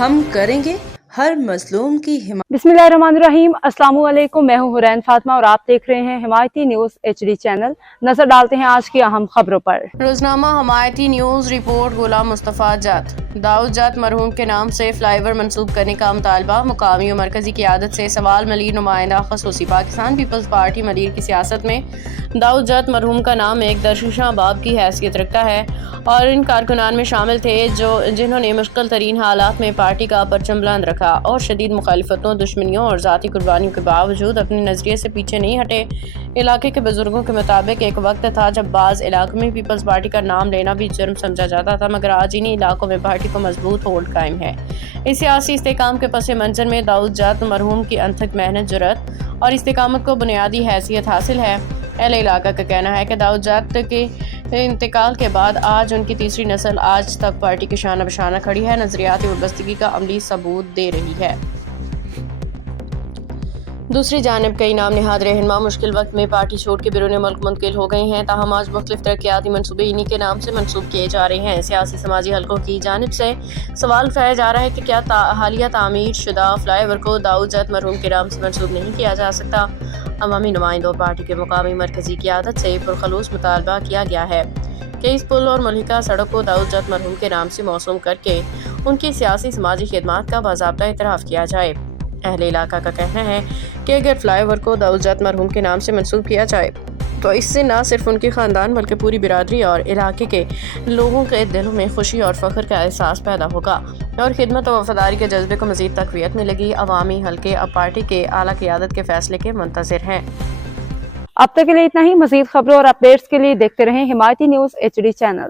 ہم کریں گے ہر مظلوم کی حمایت۔ بسمillahirrahmanirrahim، السلام علیکم، میں ہوں حرین فاطمہ اور آپ دیکھ رہے ہیں حمایتی نیوز HD چینل۔ نظر ڈالتے ہیں آج کی اہم خبروں پر۔ روزنامہ حمایتی نیوز رپورٹ غلام مصطفیٰ جات داؤد جات مرحوم کے نام سے فلائی اوور منسوب کرنے کا مطالبہ، مقامی و مرکزی قیادت سے سوال۔ ملیر نمائندہ خصوصی پاکستان پیپلز پارٹی ملیر کی سیاست میں داؤد جات مرحوم کا نام ایک درششاں باب کی حیثیت رکھتا ہے اور ان کارکنان میں شامل تھے جنہوں نے مشکل ترین حالات میں پارٹی کا پرچم بلند رکھا اور شدید مخالفتوں، دشمنیوں اور ذاتی قربانیوں کے باوجود اپنے نظریے سے پیچھے نہیں ہٹے۔ علاقے کے بزرگوں کے مطابق ایک وقت تھا جب بعض علاقوں میں پیپلز پارٹی کا نام لینا بھی جرم سمجھا جاتا تھا، مگر آج انہی علاقوں میں پارٹی کو مضبوط ہولڈ قائم ہے۔ اس سیاسی استحکام کے پس منظر میں داؤد جات مرحوم کی انتھک محنت، جرأت اور استقامت کو بنیادی حیثیت حاصل ہے۔ اہل علاقہ کا کہنا ہے کہ داؤد جات کے انتقال کے بعد آج ان کی تیسری نسل آج تک پارٹی کے شانہ بشانہ کھڑی ہے، نظریاتی وابستگی کا عملی ثبوت دے رہی ہے۔ دوسری جانب کئی نام نہاد رہنما مشکل وقت میں پارٹی چھوڑ کے بیرون ملک منتقل ہو گئے ہیں، تاہم آج مختلف ترقیاتی منصوبے انہی کے نام سے منسوخ کیے جا رہے ہیں۔ سیاسی سماجی حلقوں کی جانب سے سوال اٹھایا جا رہا ہے کہ کیا حالیہ تعمیر شدہ فلائی اوور کو داؤد جات مرحوم کے نام سے منسوب نہیں کیا جا سکتا؟ عوامی نمائندوں اور پارٹی کے مقامی مرکزی قیادت سے پرخلوص مطالبہ کیا گیا ہے کہ اس پل اور ملحقہ سڑک کو داؤد جات مرحوم کے نام سے موسوم کر کے ان کی سیاسی سماجی خدمات کا باضابطہ اعتراف کیا جائے۔ اہل علاقہ کا کہنا ہے کہ اگر فلائی اوور کو داؤد جات مرحوم کے نام سے منسوب کیا جائے تو اس سے نہ صرف ان کے خاندان بلکہ پوری برادری اور علاقے کے لوگوں کے دلوں میں خوشی اور فخر کا احساس پیدا ہوگا اور خدمت و وفاداری کے جذبے کو مزید تقویت ملے گی۔ عوامی حلقے اب پارٹی کے اعلیٰ قیادت کے فیصلے کے منتظر ہیں۔ اب تک کے لیے اتنا ہی۔ مزید خبروں اور اپڈیٹس کے لیے دیکھتے رہیں حمایتی نیوز HD چینل۔